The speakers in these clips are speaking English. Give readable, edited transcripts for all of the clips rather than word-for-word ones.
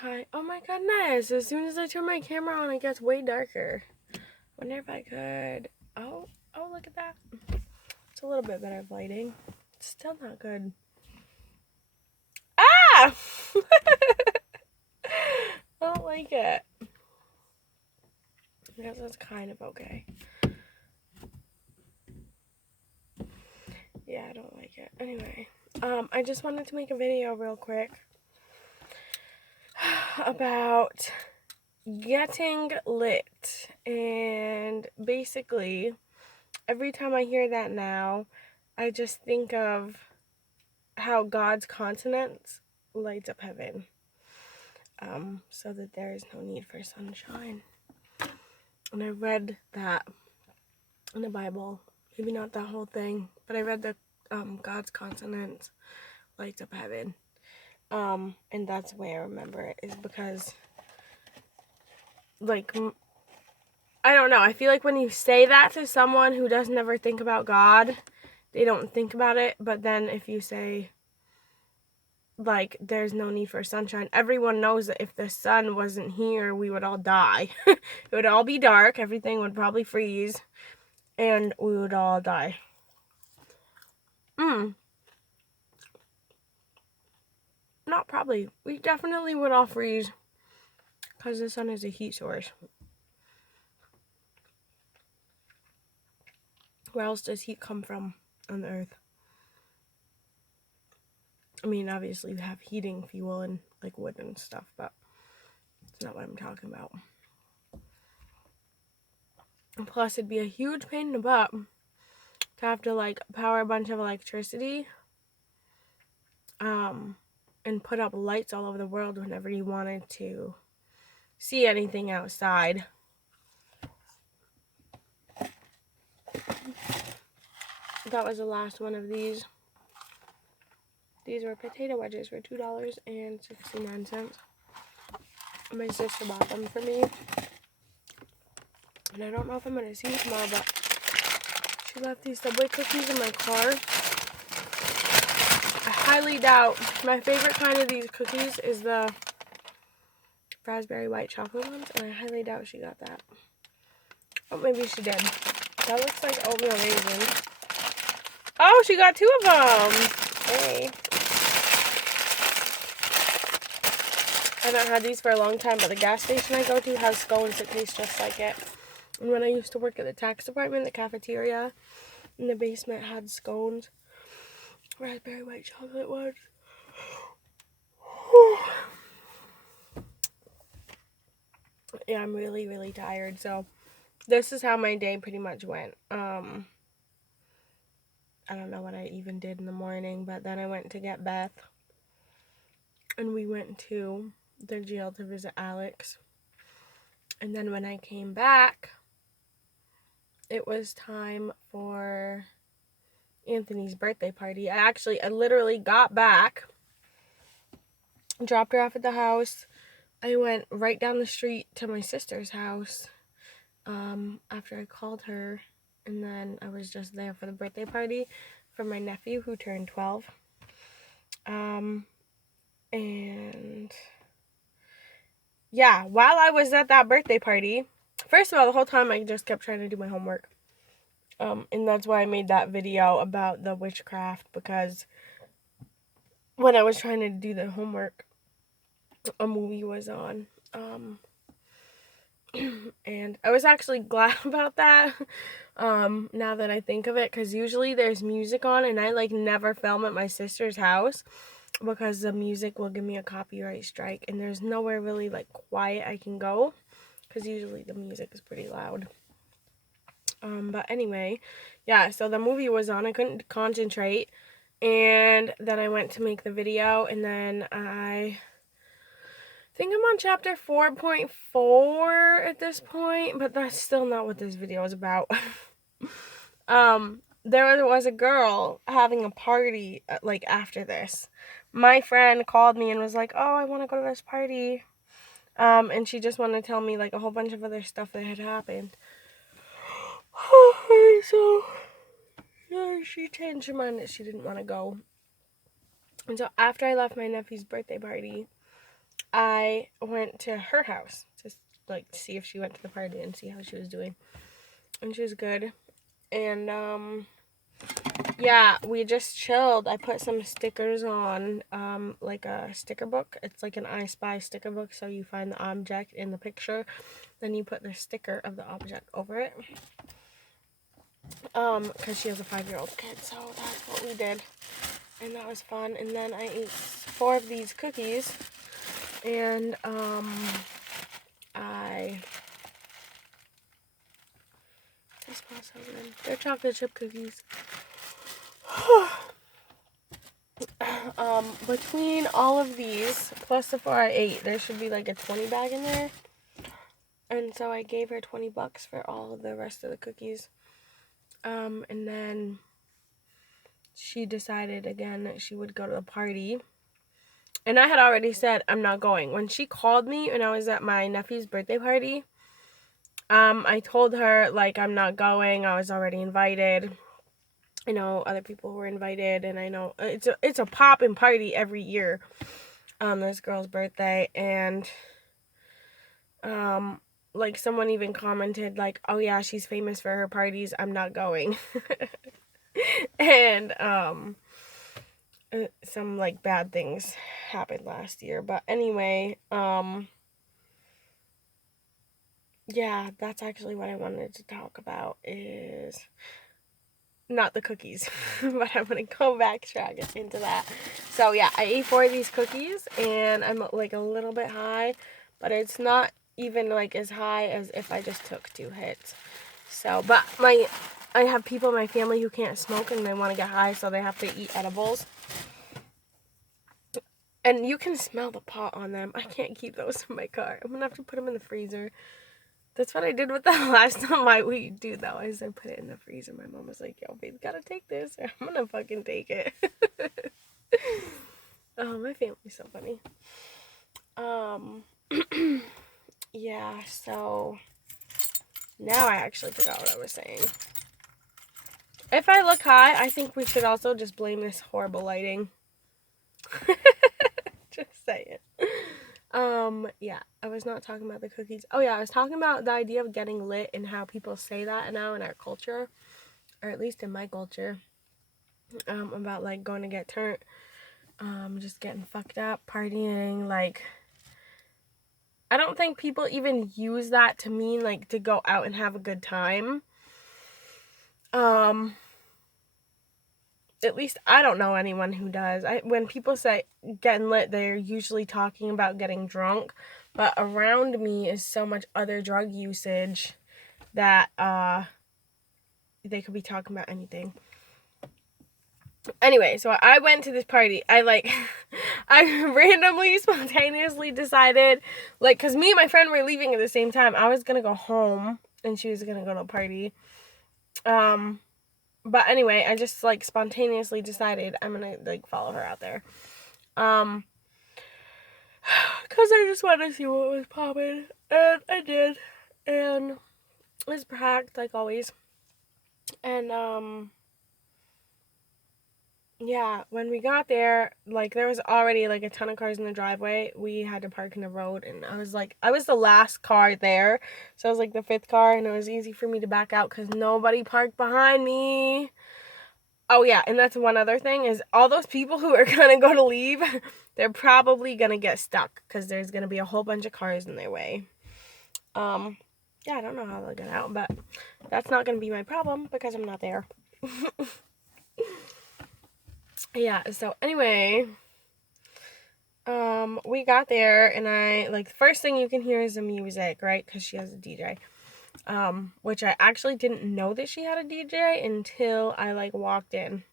Hi. Oh my goodness. As soon as I turn my camera on, it gets way darker. Wonder if I could. Oh, look at that. It's a little bit better of lighting. It's still not good. Ah! I don't like it. I guess that's kind of okay. Yeah, I don't like it. Anyway, I just wanted to make a video real quick about getting lit. And basically, every time I hear that now, I just think of how God's continents lights up heaven, so that there is no need for sunshine. And I read that in the Bible, maybe not that whole thing, but I read that God's continents lights up heaven, and that's the way I remember it, is because, like, I don't know, I feel like when you say that to someone who doesn't ever think about God, they don't think about it. But then if you say, like, there's no need for sunshine, everyone knows that if the sun wasn't here, we would all die. It would all be dark, everything would probably freeze, and we would all die. Not probably. We definitely would all freeze, because the sun is a heat source. Where else does heat come from on the earth? I mean, obviously we have heating fuel and like wood and stuff, but it's not what I'm talking about. And plus, it'd be a huge pain in the butt to have to like power a bunch of electricity, and put up lights all over the world whenever you wanted to see anything outside. That was the last one of these. These were potato wedges for $2.69. My sister bought them for me. And I don't know if I'm going to see you tomorrow, but she left these Subway cookies in my car. I highly doubt. My favorite kind of these cookies is the raspberry white chocolate ones, and I highly doubt she got that. Oh, maybe she did. That looks like oatmeal raisin. Oh, she got 2 of them. Hey. I haven't had these for a long time, but the gas station I go to has scones that taste just like it. And when I used to work at the tax department, the cafeteria in the basement had scones. Raspberry white chocolate ones. Yeah, I'm really, really tired, so this is how my day pretty much went. I don't know what I even did in the morning, but then I went to get Beth, and we went to the jail to visit Alex. And then when I came back, it was time for Anthony's birthday party. I literally got back, dropped her off at the house. I went right down the street to my sister's house, after I called her, and then I was just there for the birthday party for my nephew who turned 12. And yeah, while I was at that birthday party, first of all, the whole time I just kept trying to do my homework. And that's why I made that video about the witchcraft, because when I was trying to do the homework, a movie was on. And I was actually glad about that, now that I think of it, because usually there's music on, and I like never film at my sister's house because the music will give me a copyright strike, and there's nowhere really like quiet I can go, because usually the music is pretty loud. But anyway, yeah, so the movie was on, I couldn't concentrate, and then I went to make the video, and then I think I'm on chapter 4.4 at this point, but that's still not what this video is about. There was a girl having a party, like, after this. My friend called me and was like, oh, I want to go to this party. And she just wanted to tell me, like, a whole bunch of other stuff that had happened. So, yeah, she changed her mind that she didn't want to go. And so after I left my nephew's birthday party, I went to her house to like see if she went to the party and see how she was doing. And she was good. And yeah, we just chilled. I put some stickers on, like a sticker book. It's like an I Spy sticker book, so you find the object in the picture, then you put the sticker of the object over it. Because she has a 5-year-old kid, so that's what we did. And that was fun. And then I ate 4 of these cookies, and, they smell so good. They're chocolate chip cookies. Between all of these, plus the 4 I ate, there should be like a 20 bag in there. And so I gave her $20 for all of the rest of the cookies. And then she decided again that she would go to the party. And I had already said, I'm not going. When she called me and I was at my nephew's birthday party, I told her, like, I'm not going. I was already invited. I know other people were invited, and I know it's a poppin' party every year. This girl's birthday, and like someone even commented, like, oh yeah, she's famous for her parties, I'm not going. And some like bad things happened last year, but anyway, yeah, that's actually what I wanted to talk about, is not the cookies, but I'm gonna go backtrack into that. So yeah, I ate 4 of these cookies, and I'm like a little bit high, but it's not even like as high as if I just took 2 hits. So, but I have people in my family who can't smoke and they want to get high, so they have to eat edibles. And you can smell the pot on them. I can't keep those in my car. I'm gonna have to put them in the freezer. That's what I did with the last time my weed, dude, though, is I put it in the freezer. My mom was like, yo, babe, gotta take this, or I'm gonna fucking take it. Oh, my family's so funny. Yeah, so now I actually forgot what I was saying. If I look high, I think we should also just blame this horrible lighting. Just saying. Yeah, I was not talking about the cookies. Oh yeah, I was talking about the idea of getting lit and how people say that now in our culture, or at least in my culture, about like going to get turned, just getting fucked up, partying. Like, I don't think people even use that to mean like to go out and have a good time. At least I don't know anyone who does. When people say getting lit, they're usually talking about getting drunk, but around me is so much other drug usage that they could be talking about anything. Anyway, so I went to this party. I randomly, spontaneously decided, like, because me and my friend were leaving at the same time. I was gonna go home and she was gonna go to a party. But anyway, I just like spontaneously decided I'm gonna like follow her out there. Cause I just wanted to see what was popping. And I did. And it was packed like always. And yeah, when we got there, like there was already like a ton of cars in the driveway. We had to park in the road, and I was the last car there. So I was like the 5th car, and it was easy for me to back out because nobody parked behind me. Oh yeah, and that's one other thing, is all those people who are gonna go to leave, they're probably gonna get stuck because there's gonna be a whole bunch of cars in their way. Yeah, I don't know how they'll get out, but that's not gonna be my problem because I'm not there. Yeah, so anyway, we got there, and I, like, the first thing you can hear is the music, right? Because she has a DJ. Which I actually didn't know that she had a DJ until I, like, walked in.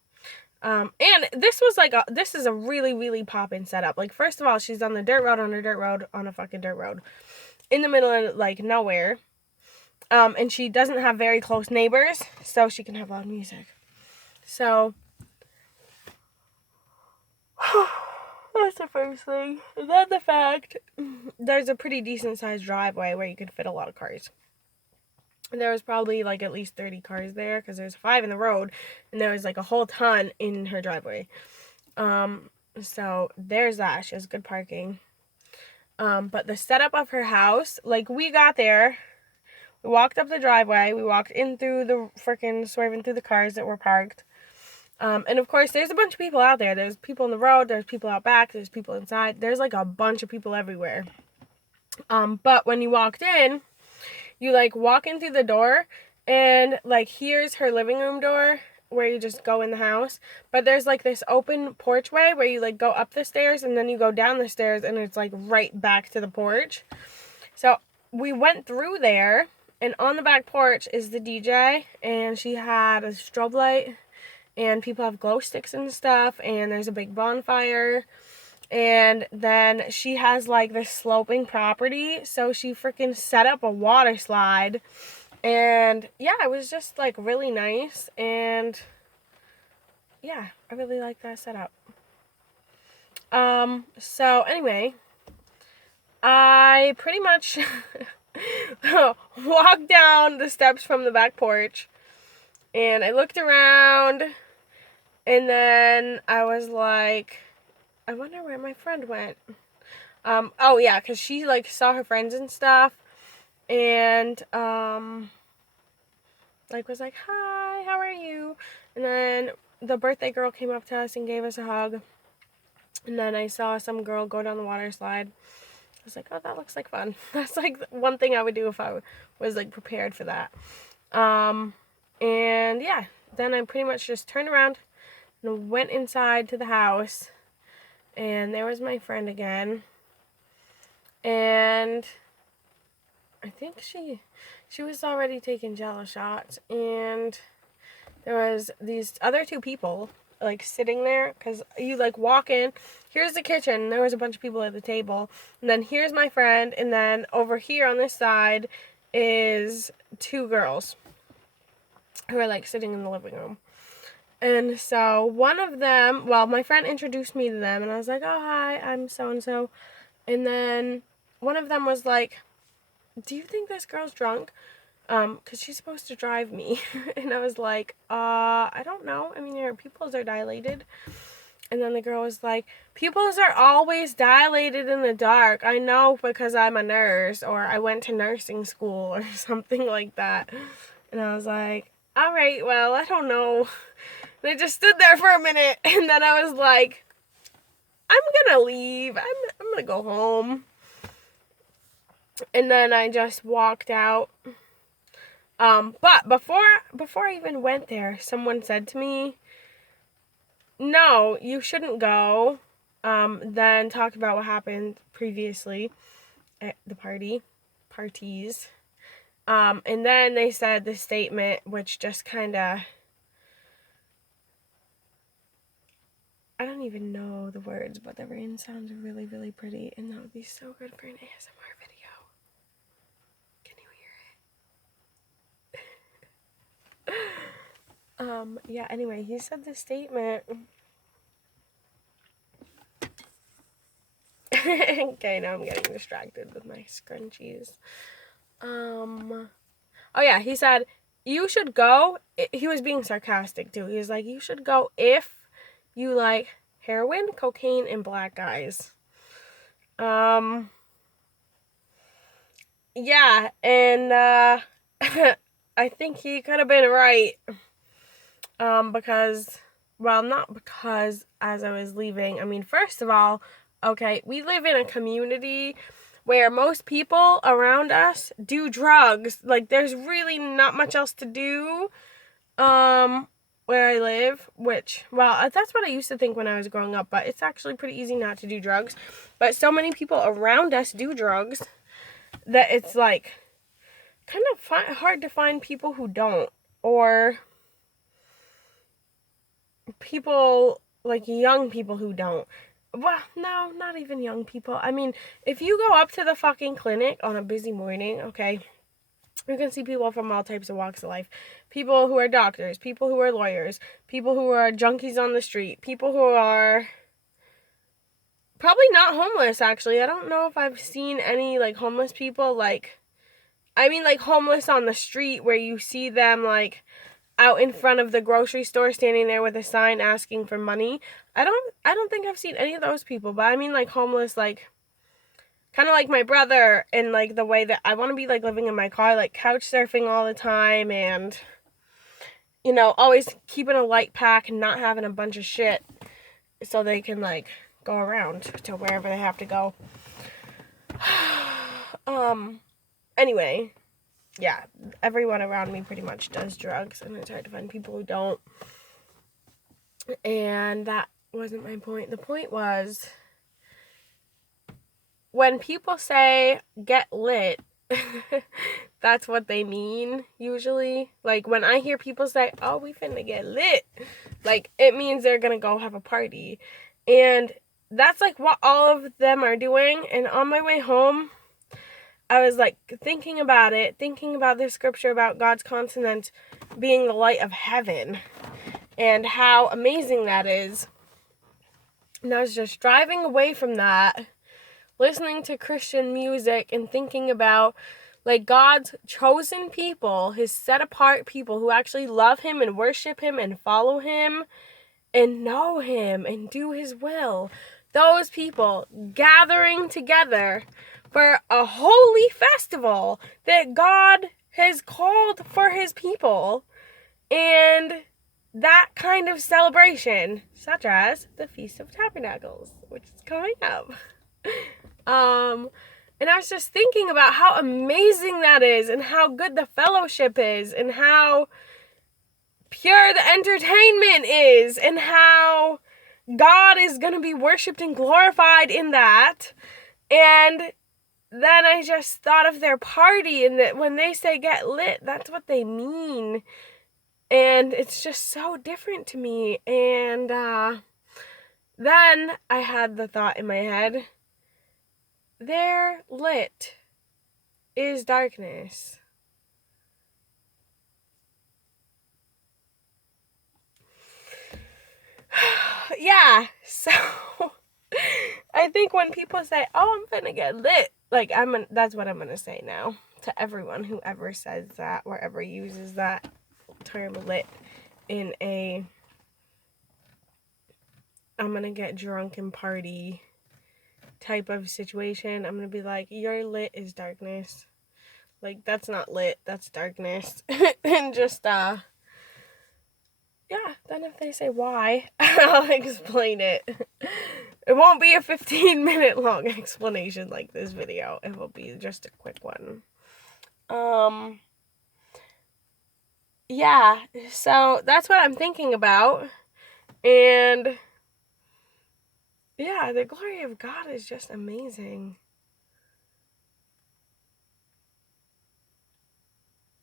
And this is a really, really poppin' setup. Like, first of all, she's on the dirt road, on a fucking dirt road. In the middle of, like, nowhere. And she doesn't have very close neighbors, so she can have loud music. So, that's the first thing. And then the fact, there's a pretty decent sized driveway where you could fit a lot of cars. There was probably like at least 30 cars there because there's 5 in the road, and there was like a whole ton in her driveway. So there's that. She has good parking. But the setup of her house, like, we got there, we walked up the driveway, we walked in through the freaking, swerving through the cars that were parked. And of course, there's a bunch of people out there. There's people on the road, there's people out back, there's people inside. There's like a bunch of people everywhere. But when you walked in, you like walk in through the door, and like here's her living room door where you just go in the house. But there's like this open porchway where you like go up the stairs and then you go down the stairs, and it's like right back to the porch. So we went through there, and on the back porch is the DJ, and she had a strobe light, and people have glow sticks and stuff, and there's a big bonfire. And then she has like this sloping property, so she freaking set up a water slide. And yeah, it was just like really nice, and yeah, I really like that setup. So anyway, I pretty much walked down the steps from the back porch, and I looked around, and then I was like, I wonder where my friend went. Oh yeah, because she like saw her friends and stuff, and like was like, hi, how are you? And then the birthday girl came up to us and gave us a hug. And then I saw some girl go down the water slide. I was like, oh, that looks like fun. That's like one thing I would do if I was like prepared for that. And yeah, then I pretty much just turned around and went inside to the house, and there was my friend again. And I think she was already taking Jello shots, and there was these other two people like sitting there, because you like walk in, here's the kitchen, there was a bunch of people at the table, and then here's my friend, and then over here on this side is two girls who are like sitting in the living room. And so one of them, well, my friend introduced me to them, and I was like, oh, hi, I'm so-and-so. And then one of them was like, do you think this girl's drunk? Because she's supposed to drive me. And I was like, I don't know. I mean, her pupils are dilated. And then the girl was like, pupils are always dilated in the dark. I know because I'm a nurse, or I went to nursing school, or something like that. And I was like, all right, well, I don't know. And I just stood there for a minute, and then I was like, I'm gonna leave. I'm gonna go home. And then I just walked out. But before I even went there, someone said to me, no, you shouldn't go. Then talked about what happened previously at the parties. And then they said the statement, which just kind of, I don't even know the words, but the rain sounds really, really pretty, and that would be so good for an ASMR video. Can you hear it? Yeah, anyway, he said the statement. Okay, now I'm getting distracted with my scrunchies. Oh yeah, he said, you should go. He was being sarcastic too. He was like, you should go if you like heroin, cocaine, and black guys. Yeah, and I think he could have been right. Because, well, not because as I was leaving, I mean, first of all, okay, we live in a community where most people around us do drugs. Like, there's really not much else to do, where I live, which, well, that's what I used to think when I was growing up, but it's actually pretty easy not to do drugs. But so many people around us do drugs that it's, like, kind of hard to find people who don't, or people, like, young people who don't. Well, no, not even young people. I mean, if you go up to the fucking clinic on a busy morning, okay, you can see people from all types of walks of life. People who are doctors, people who are lawyers, people who are junkies on the street, people who are probably not homeless, actually. I don't know if I've seen any, like, homeless people, like, I mean, like, homeless on the street where you see them, like, out in front of the grocery store standing there with a sign asking for money. I don't think I've seen any of those people, but I mean, like, homeless, like, kind of like my brother in like the way that I want to be like living in my car, like couch surfing all the time, and you know, always keeping a light pack and not having a bunch of shit so they can like go around to wherever they have to go. Anyway, yeah, everyone around me pretty much does drugs, and it's hard to find people who don't. And that wasn't my point. The point was, when people say get lit, that's what they mean usually. Like when I hear people say, oh, we finna get lit, like it means they're gonna go have a party. And that's like what all of them are doing. And on my way home, I was like thinking about the scripture about God's continent being the light of heaven and how amazing that is. And I was just driving away from that, listening to Christian music and thinking about like God's chosen people, his set apart people who actually love him and worship him and follow him and know him and do his will. Those people gathering together for a holy festival that God has called for his people. And that kind of celebration, such as the Feast of Tabernacles, which is coming up. And I was just thinking about how amazing that is and how good the fellowship is and how pure the entertainment is and how God is going to be worshipped and glorified in that. And then I just thought of their party, and that when they say get lit, that's what they mean. And it's just so different to me. And then I had the thought in my head, their lit is darkness. Yeah, so I think when people say, oh, I'm finna get lit, like that's what I'm gonna say now to everyone who ever says that or ever uses that term lit in a I'm gonna get drunk and party type of situation. I'm gonna be like, your lit is darkness. Like, that's not lit, that's darkness. And just yeah, then if they say why, I'll explain it. It won't be a 15-minute long explanation like this video. It will be just a quick one. Yeah, so that's what I'm thinking about. And yeah, the glory of God is just amazing.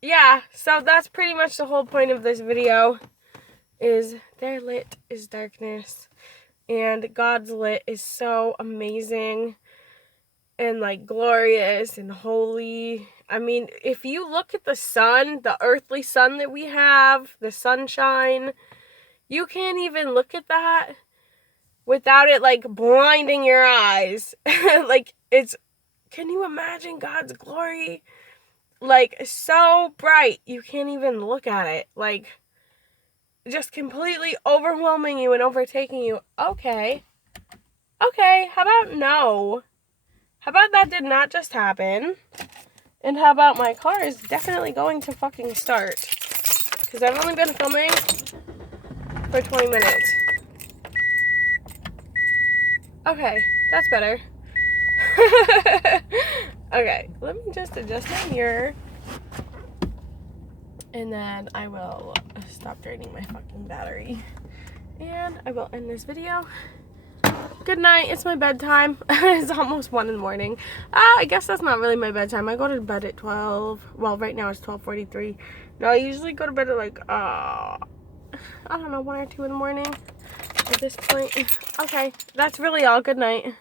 Yeah, so that's pretty much the whole point of this video, is their lit is darkness. And God's lit is so amazing and like glorious and holy. I mean, if you look at the sun, the earthly sun that we have, the sunshine, you can't even look at that without it like blinding your eyes. Like, can you imagine God's glory? Like, so bright, you can't even look at it. Like, just completely overwhelming you and overtaking you. Okay, how about no? How about that did not just happen? And how about my car is definitely going to fucking start? Because I've only been filming for 20 minutes. Okay, that's better. Okay, let me just adjust my mirror. And then I will stop draining my fucking battery. And I will end this video. Good night. It's my bedtime. It's almost 1 in the morning. I guess that's not really my bedtime. I go to bed at 12. Well, right now it's 12:43. No, I usually go to bed at like, I don't know, 1 or 2 in the morning at this point. Okay, that's really all. Good night.